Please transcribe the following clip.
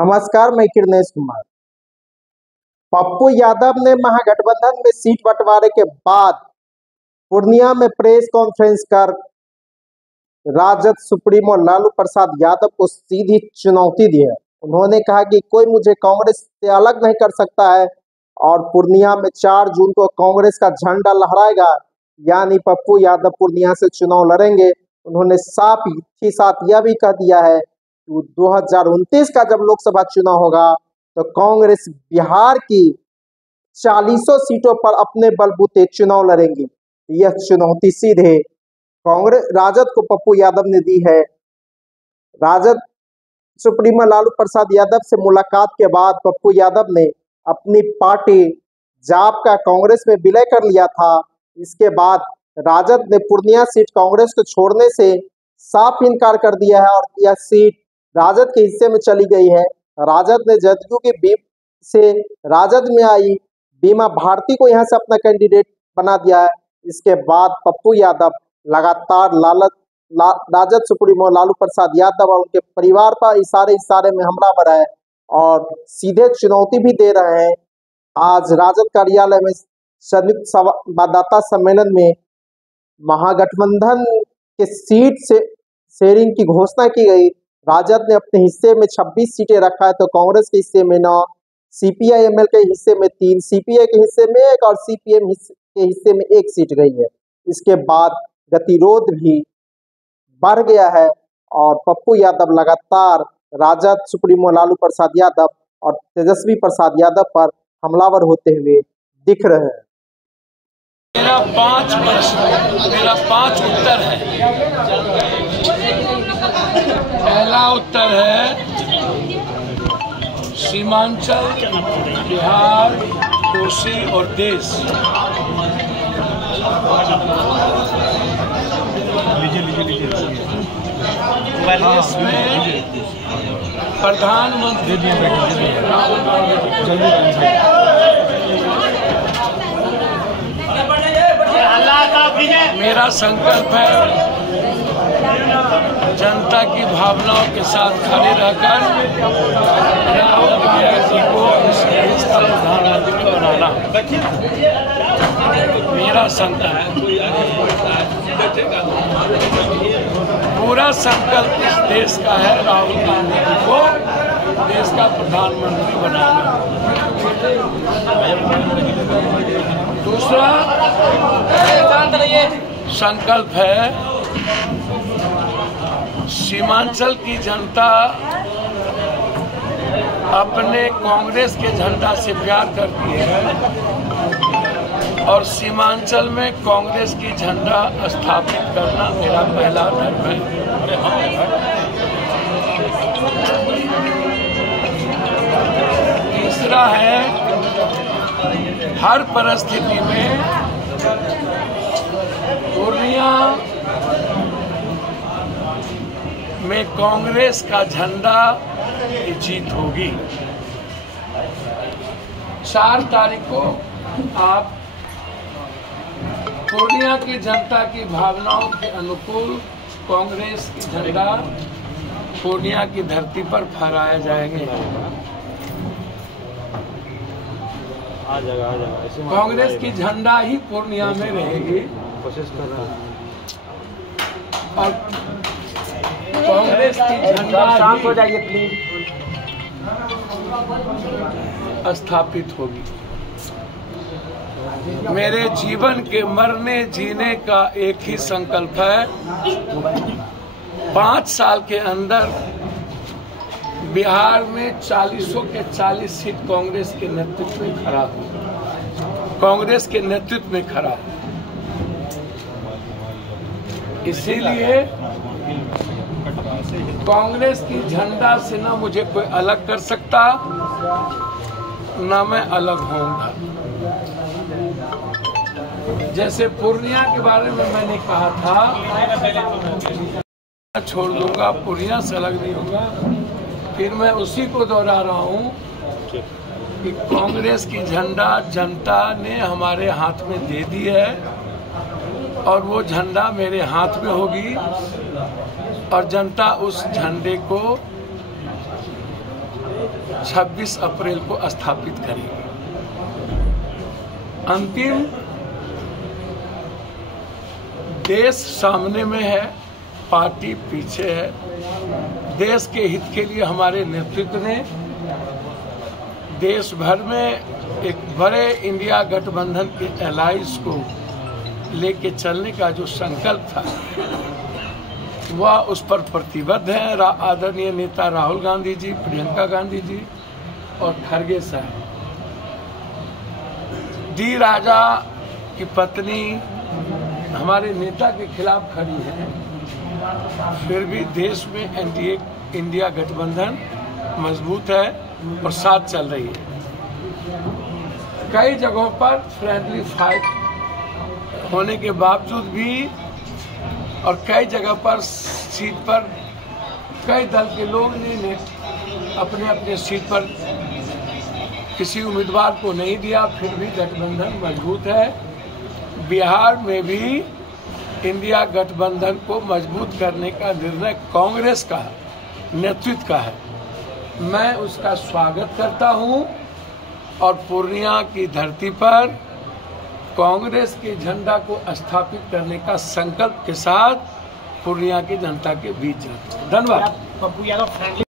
नमस्कार, मैं किरनेश कुमार। पप्पू यादव ने महागठबंधन में सीट बंटवारे के बाद पूर्णिया में प्रेस कॉन्फ्रेंस कर राजद सुप्रीमो लालू प्रसाद यादव को सीधी चुनौती दी है। उन्होंने कहा कि कोई मुझे कांग्रेस से अलग नहीं कर सकता है और पूर्णिया में 4 जून को कांग्रेस का झंडा लहराएगा, यानी पप्पू यादव पूर्णिया से चुनाव लड़ेंगे। उन्होंने साफ ही साथ यह भी कह दिया है कि 2029 का जब लोकसभा चुनाव होगा तो कांग्रेस बिहार की 40 सीटों पर अपने बलबूते चुनाव लड़ेंगी। यह चुनौती सीधे कांग्रेस राजद को पप्पू यादव ने दी है। राजद सुप्रीमो लालू प्रसाद यादव से मुलाकात के बाद पप्पू यादव ने अपनी पार्टी जाप का कांग्रेस में विलय कर लिया था। इसके बाद राजद ने पूर्णिया सीट कांग्रेस को छोड़ने से साफ इनकार कर दिया है और यह सीट राजद के हिस्से में चली गई है। राजद ने जदयू की बीप से राजद में आई बीमा भारती को यहां से अपना कैंडिडेट बना दिया है। इसके बाद पप्पू यादव लगातार राजद सुप्रीमो लालू प्रसाद यादव और उनके परिवार पर इशारे में हमलावर है और सीधे चुनौती भी दे रहे हैं। आज राजद कार्यालय में संयुक्त संवाददाता सम्मेलन में महागठबंधन के सीट से शेयरिंग की घोषणा की गई। राजद ने अपने हिस्से में 26 सीटें रखा है तो कांग्रेस के हिस्से में 9, सीपीआई-एमएल के हिस्से में 3, सीपीआई के हिस्से में 1 और सीपीएम के हिस्से में 1 सीट गई है। इसके बाद गतिरोध भी बढ़ गया है और पप्पू यादव लगातार राजद सुप्रीमो लालू प्रसाद यादव और तेजस्वी प्रसाद यादव पर हमलावर होते हुए दिख रहे हैं। मेरा 5 उत्तर है। पहला उत्तर है सीमांचल, बिहार, कोसी और देश। इसमें प्रधानमंत्री मेरा संकल्प है जनता की भावनाओं के साथ खड़े रहकर राहुल गांधी जी को इस देश का प्रधानमंत्री बनाना मेरा संकल्प है। पूरा संकल्प इस देश का है राहुल गांधी जी को देश का प्रधानमंत्री बनाना। दूसरा संकल्प है सीमांचल की जनता अपने कांग्रेस के झंडा से प्यार करती है और सीमांचल में कांग्रेस की झंडा स्थापित करना मेरा पहला धर्म है। तीसरा है हर परिस्थिति में पूर्णिया में कांग्रेस का झंडा की जीत होगी। 4 तारीख को आप पूर्णिया की जनता की भावनाओं के अनुकूल कांग्रेस की झंडा पूर्णिया की धरती पर फहराए जाएंगे। कांग्रेस की झंडा ही पूर्णिया में रहेगी और कांग्रेस की झंडा शांत हो जाइए प्लीज स्थापित होगी। मेरे जीवन के मरने जीने का एक ही संकल्प है 5 साल के अंदर बिहार में 40 के 40 सीट कांग्रेस के नेतृत्व में खड़ा हो, कांग्रेस के नेतृत्व में खड़ा हो। इसीलिए कांग्रेस की झंडा से ना मुझे कोई अलग कर सकता ना मैं अलग होऊंगा। जैसे पूर्णिया के बारे में मैंने कहा था छोड़ दूंगा, पूर्णिया से अलग नहीं होगा। फिर मैं उसी को दोहरा रहा हूँ कि कांग्रेस की झंडा जनता ने हमारे हाथ में दे दी है और वो झंडा मेरे हाथ में होगी और जनता उस झंडे को 26 अप्रैल को स्थापित करेंगे। अंतिम देश सामने में है, पार्टी पीछे है। देश के हित के लिए हमारे नेतृत्व ने देश भर में एक बड़े इंडिया गठबंधन के एलायंस को लेके चलने का जो संकल्प था वह उस पर प्रतिबद्ध है। आदरणीय नेता राहुल गांधी जी, प्रियंका गांधी जी और खड़गे साहब। डी राजा की पत्नी हमारे नेता के खिलाफ खड़ी है, फिर भी देश में एनडीए इंडिया गठबंधन मजबूत है और साथ चल रही है। कई जगहों पर फ्रेंडली फाइट होने के बावजूद भी और कई जगह पर सीट पर कई दल के लोग ने अपने अपने सीट पर किसी उम्मीदवार को नहीं दिया, फिर भी गठबंधन मजबूत है। बिहार में भी इंडिया गठबंधन को मजबूत करने का निर्णय कांग्रेस का नेतृत्व का है। मैं उसका स्वागत करता हूं और पूर्णिया की धरती पर कांग्रेस के झंडा को स्थापित करने का संकल्प के साथ पूर्णिया की जनता के बीच जाता हूं। धन्यवाद।